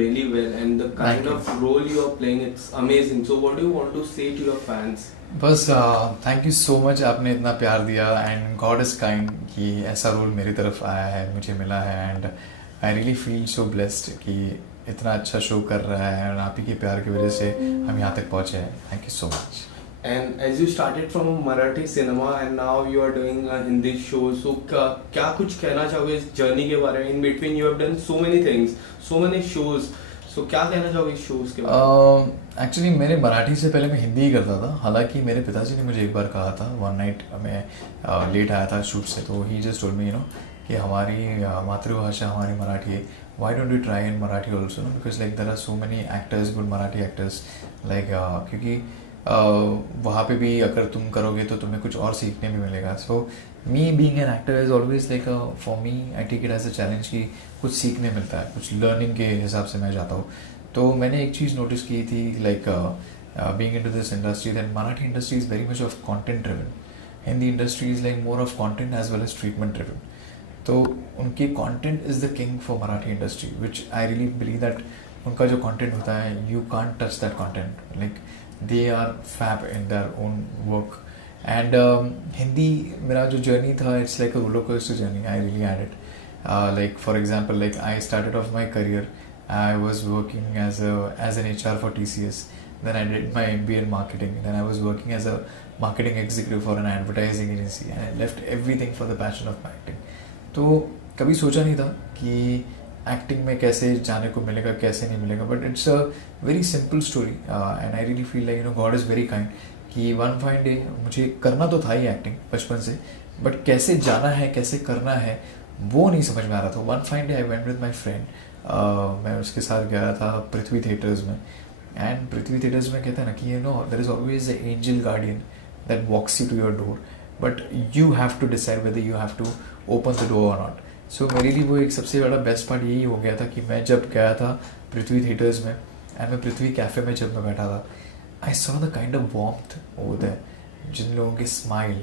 really well, and the kind Thank you. of role you are playing, it's amazing. So what do you want to say to your fans? बस thank you so much, आपने इतना प्यार दिया and God is kind कि ऐसा role मेरी तरफ आया है, मुझे मिला है and I really feel so blessed कि इतना अच्छा शो कर रहा है और आप ही के प्यार की वजह से हम यहाँ तक पहुँचे हैं. Thank you so much. And as you started from a Marathi cinema and now you are doing a Hindi show, so क्या कुछ कहना चाहोगे इस जर्नी के बारे में? In between you have done so many things, so many shows. So क्या कहना चाहोगे इस शोज के बारे में? एक्चुअली मेरे मराठी से पहले मैं हिंदी ही करता था. हालांकि मेरे पिताजी ने मुझे एक बार कहा था, वन नाइट मैं लेट आया था शूट से, तो ही जस्ट टोल्ड मी कि हमारी मातृभाषा हमारी मराठी है, why don't you try in Marathi also, no? Because like there are so many actors, good Marathi actors, like क्योंकि वहाँ पे भी अगर तुम करोगे तो तुम्हें कुछ और सीखने भी मिलेगा. So me being an actor is always like for me, I take it as a challenge कि कुछ सीखने मिलता है, कुछ लर्निंग के हिसाब से मैं जाता हूँ. तो मैंने एक चीज़ नोटिस की थी, like being into this industry, that Marathi industry is very much of content driven. Hindi industry is like more of content as well as treatment driven. तो उनकी content is the king for Marathi industry, which I really believe that उनका जो content होता है, you can't touch that content. Like they are fab in their own work. And Hindi मेरा जो journey था, it's like a roller coaster journey. I really had it. Like for example, like I started off my career, I was working as an HR for TCS. Then I did my MBA in marketing. Then I was working as a marketing executive for an advertising agency, and I left everything for the passion of acting. तो कभी सोचा नहीं था कि acting में कैसे जाने को मिलेगा, कैसे नहीं मिलेगा. But it's a very simple story and I really feel like God is very kind कि वन फाइन डे मुझे करना तो था ही एक्टिंग बचपन से, बट कैसे जाना है, कैसे करना है, वो नहीं समझ में आ रहा था. One fine day I went with my friend. मैं उसके साथ गया था पृथ्वी थिएटर्स में. एंड पृथ्वी थिएटर्स में कहते हैं ना कि there is always a angel guardian that walks you to your door, but you have to decide whether you have to open the door और नॉट. सो मेरे लिए वो एक सबसे बड़ा बेस्ट पार्ट यही हो गया था कि मैं जब गया था पृथ्वी थिएटर्स में एंड मैं पृथ्वी कैफ़े में जब मैं बैठा था, I saw the kind of warmth over there. जिन लोगों की स्माइल,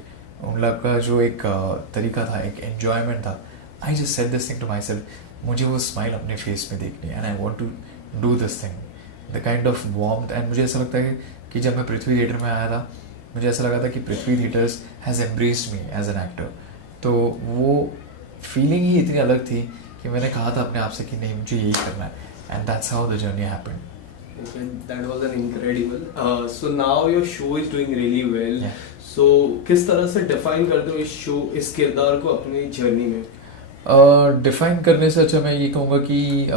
उन लोग का जो एक तरीका था, एक एन्जॉयमेंट था. I just said this thing to myself, मुझे वो स्माइल अपने फेस में देखनी है, and I want to do this thing, the kind of warmth. and मुझे ऐसा लगता है कि जब मैं पृथ्वी थिएटर में आया था, मुझे ऐसा लगा था कि Prithvi theatres has embraced me as an actor. तो वो फीलिंग ही इतनी अलग थी कि मैंने कहा था अपने आप से कि नहीं, मुझे यही करना है. and that's how the journey happened. Okay, that was an incredible. So now your show is doing really well. Yeah. So किस तरह से define करते हो इस शो, इस किरदार को अपनी जर्नी में? डिफाइन करने से अच्छा मैं ये कहूँगा कि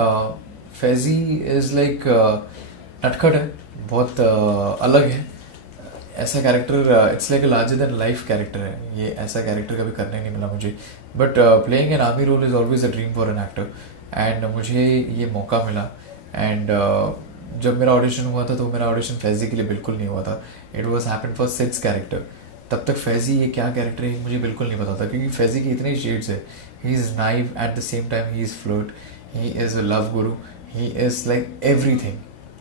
फैज़ी इज़ लाइक नटखट है, बहुत अलग है. ऐसा character, it's like a larger than life character है. ये ऐसा कैरेक्टर कभी करने नहीं मिला मुझे. But playing an army role is always a dream for an actor, and मुझे ये मौका मिला. एंड जब मेरा ऑडिशन हुआ था, तो मेरा ऑडिशन फैज़ी के लिए बिल्कुल नहीं हुआ था. It was happen for seeds character. तब तक फैज़ी ये क्या कैरेक्टर है मुझे बिल्कुल नहीं पता था, क्योंकि फैज़ी की इतने शेड्स है. He is naive, at the same time he is flirt, he is a love guru, he is like everything.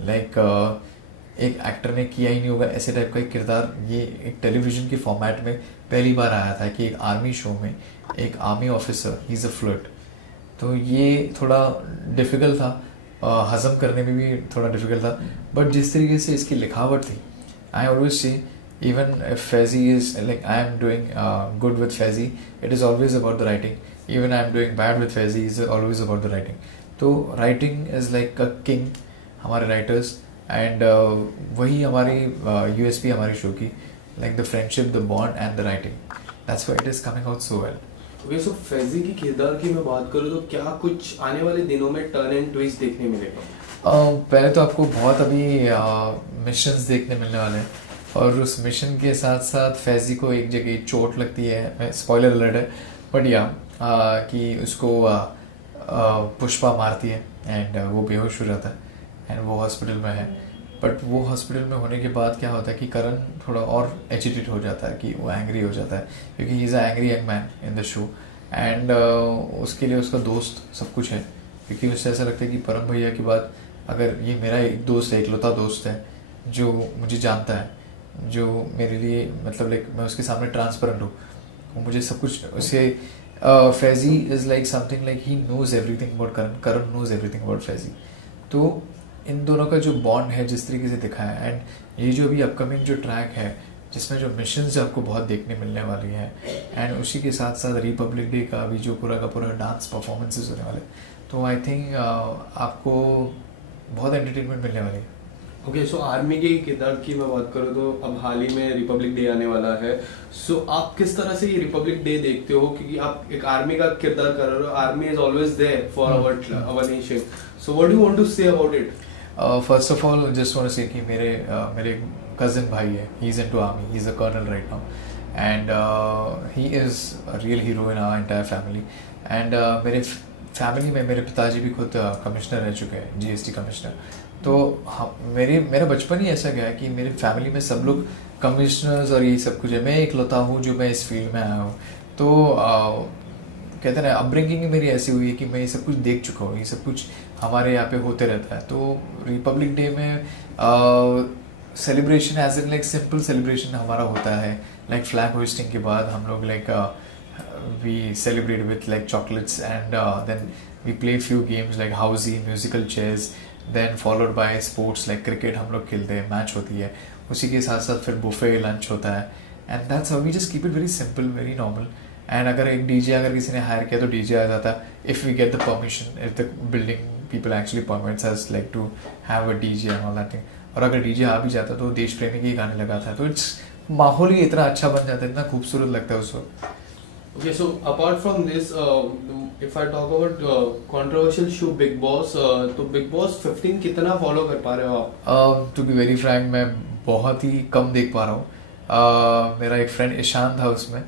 Like एक एक्टर ने किया ही नहीं होगा ऐसे टाइप का एक किरदार. ये एक टेलीविज़न के फॉर्मेट में पहली बार आया था कि एक आर्मी शो में एक army officer, he is a flirt. तो ये थोड़ा डिफ़िकल्ट था, हज़म करने में भी थोड़ा डिफ़िकल्ट था. बट जिस तरीके से इसकी लिखावट थी, I always say, even if Faizi is like I am doing good with Faizi, it is always about the writing. Even I am doing bad with Faizi, is always about the writing. So writing is like a king, हमारे writers, and वही हमारी USP हमारी show की, like the friendship, the bond and the writing. That's why it is coming out so well. Okay, so Faizi की किरदार की मैं बात करूँ तो क्या कुछ आने वाले दिनों में टर्न एंड ट्विस्ट देखने मिलेगा? पहले तो आपको बहुत अभी मिशंस देखने मिलने वाले हैं, और उस मिशन के साथ साथ फैज़ी को एक जगह चोट लगती है. स्पॉइलर अलर्ट है, बट या कि उसको पुष्पा मारती है एंड वो बेहोश हो जाता है एंड वो हॉस्पिटल में है. बट वो हॉस्पिटल में होने के बाद क्या होता है कि करण थोड़ा और एजिटेट हो जाता है, कि वो एंग्री हो जाता है, क्योंकि ही is a angry young man in the show. And उसके लिए उसका दोस्त सब कुछ है, क्योंकि उससे ऐसा लगता है कि परम भैया के बाद अगर ये मेरा एक दोस्त है, इकलौता दोस्त है जो मुझे जानता है, जो मेरे लिए मतलब लाइक मैं उसके सामने ट्रांसपेरेंट हूँ, वो मुझे सब कुछ उसे. Faizi is like something like he knows everything about Karan, Karan knows everything about Faizi. तो इन दोनों का जो बॉन्ड है जिस तरीके से दिखाया है, एंड ये जो अभी अपकमिंग जो ट्रैक है जिसमें जो मिशंस आपको बहुत देखने मिलने वाली है, एंड उसी के साथ साथ रिपब्लिक डे का भी जो पूरा का पूरा डांस परफॉर्मेंसेस होने वाले, तो आई थिंक आपको बहुत एंटरटेनमेंट मिलने वाली है। ओके, सो आर्मी के किरदार की मैं बात करूँ तो अब हाल ही में रिपब्लिक डे आने वाला है। सो आप किस तरह से ये रिपब्लिक डे देखते हो, क्योंकि आप एक आर्मी का किरदार कर रहे हो, army is always there for our nation, so what do you want to say about it? First of all just want to say कि मेरे कजिन भाई है, he is into army, he is a colonel right now, and he is a real hero in our entire family. And मेरे family में मेरे पिताजी भी खुद कमिश्नर रह चुके हैं, जीएसटी कमिश्नर। तो मेरा बचपन ही ऐसा गया है कि मेरी फैमिली में सब लोग कमिश्नर्स और ये सब कुछ है, मैं इकलौता हूँ जो मैं इस फील्ड में आया हूँ। तो कहते हैं ना, अपब्रिंगिंग मेरी ऐसी हुई है कि मैं ये सब कुछ देख चुका हूँ, ये सब कुछ हमारे यहाँ पे होते रहता है। तो रिपब्लिक डे में celebration as in like simple celebration हमारा होता है, लाइक फ्लैग होइस्टिंग के बाद हम लोग like we celebrate with like chocolates, and then we play few games like housey, musical chairs, then followed by sports like cricket हम लोग खेलते हैं, मैच होती है, उसी के साथ साथ फिर बुफे लंच होता है, and that's how we just keep it very simple, very normal। and अगर एक डीजे अगर किसी ने हायर किया तो डीजे आ जाता है if we get the permission, if the building people actually permits us like to have a DJ and all that thing। और अगर डीजे आ भी जाता तो देश प्रेमी के ही गाने लगाता है, तो इट्स माहौल ही इतना अच्छा बन जाता है, इतना खूबसूरत लगता है उस वक्त। Okay, so apart from this, if I talk about controversial show Big Boss, तो Big Boss 15 कितना फॉलो कर पा रहे हो आप? टू बी वेरी फ्रैंक मैं बहुत ही कम देख पा रहा हूँ। मेरा एक फ्रेंड ईशान था उसमें,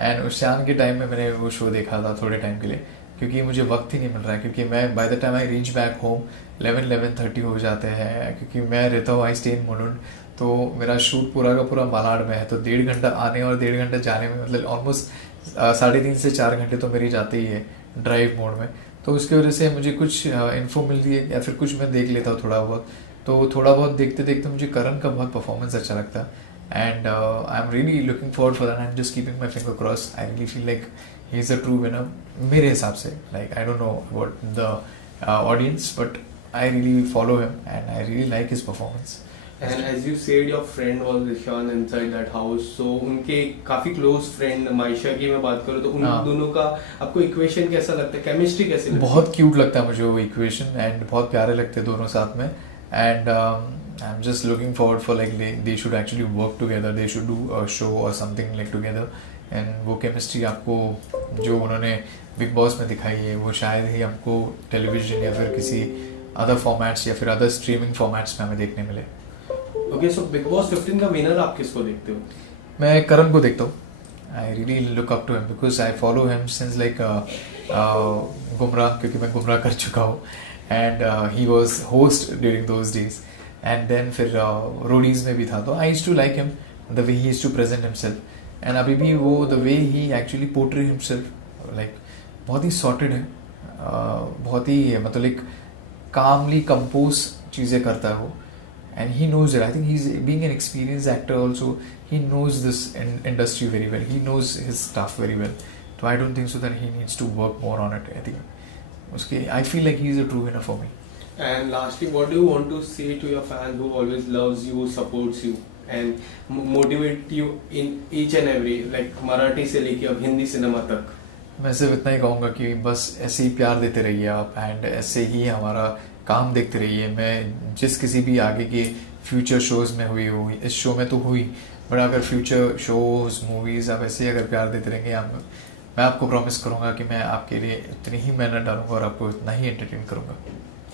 एंड ईशान के टाइम में मैंने वो शो देखा था थोड़े टाइम के लिए, क्योंकि मुझे वक्त ही नहीं मिल रहा है, क्योंकि मैं by the time I reach back home 11-11:30 हो जाते हैं, क्योंकि मैं रहता हूँ आई स्टे इन मुलुंड, तो मेरा शूट पूरा का पूरा मालाड में है, तो 1.5 घंटा आने और 1.5 घंटा जाने में, मतलब ऑलमोस्ट 3.5 से 4 घंटे तो मेरी जाते ही है ड्राइव मोड में। तो उसकी वजह से मुझे कुछ इन्फो मिलती है या फिर कुछ मैं देख लेता हूँ थोड़ा बहुत, तो थोड़ा बहुत देखते देखते मुझे करण का बहुत परफॉर्मेंस अच्छा लगता है, and I am really looking forward for that, I am just keeping my finger cross. I really feel like he is a true winner मेरे हिसाब से, like I don't know about the audience, but I really follow him and I really like his performance. And as you said, your friend was Ishan inside that house, so उनके काफी close friend Maysha की मैं बात करूँ तो उन दोनों का आपको इक्वेशन कैसा लगता है, केमिस्ट्री कैसी लगती है? बहुत क्यूट लगता है मुझे वो इक्वेशन, एंड बहुत प्यारे लगते हैं दोनों साथ में, and I am just looking forward for like they should actually work together, they should do a show और समथिंग लाइक टुगेदर, एंड वो केमिस्ट्री आपको जो उन्होंने बिग बॉस में दिखाई है वो शायद ही हमको टेलीविजन या फिर किसी अदर फॉर्मेट्स या फिर अदर स्ट्रीमिंग फॉर्मेट्स में हमें देखने मिले। ओके, सो बिग बॉस 15 का विनर आप किसको देखते हो? मैं करण को देखता हूँ, I really look up to him because I follow him since like Gumrah, क्योंकि मैं गुमराह कर चुका हूँ, and he was host during those days, and then फिर रोडीज में भी था, तो I used to like him the way he used to present himself, and अभी भी वो the way he actually portray himself like बहुत ही सॉर्टेड है, बहुत ही मतलब लाइक कामली कंपोज चीज़ें करता है वो, and he knows it. I think he's being an experienced actor also, he knows this industry very well, he knows his stuff very well, so I don't think so that he needs to work more on it. I think I feel like he's a true winner for me. And lastly, what do you want to say to your fans who always loves you, supports you and motivate you in each and every, like Marathi से लेके अब Hindi cinema तक? मैं सिर्फ इतना ही कहूँगा कि बस ऐसे ही प्यार देते रहिए आप, एंड ऐसे ही हमारा काम देखते रहिए। मैं जिस किसी भी आगे के फ्यूचर शोज़ में हुई इस शो में तो हुई, बट अगर फ्यूचर शोज़ मूवीज़ आप ऐसे ही अगर प्यार देते रहेंगे, मैं आपको प्रॉमिस करूँगा कि मैं आपके लिए इतनी ही मेहनत डालूंगा और आपको इतना ही एंटरटेन करूँगा।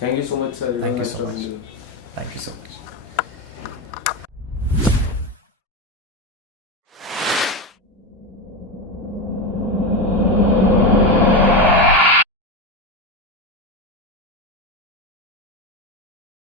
Thank you so much sir. Thank you so much. Thank you so much.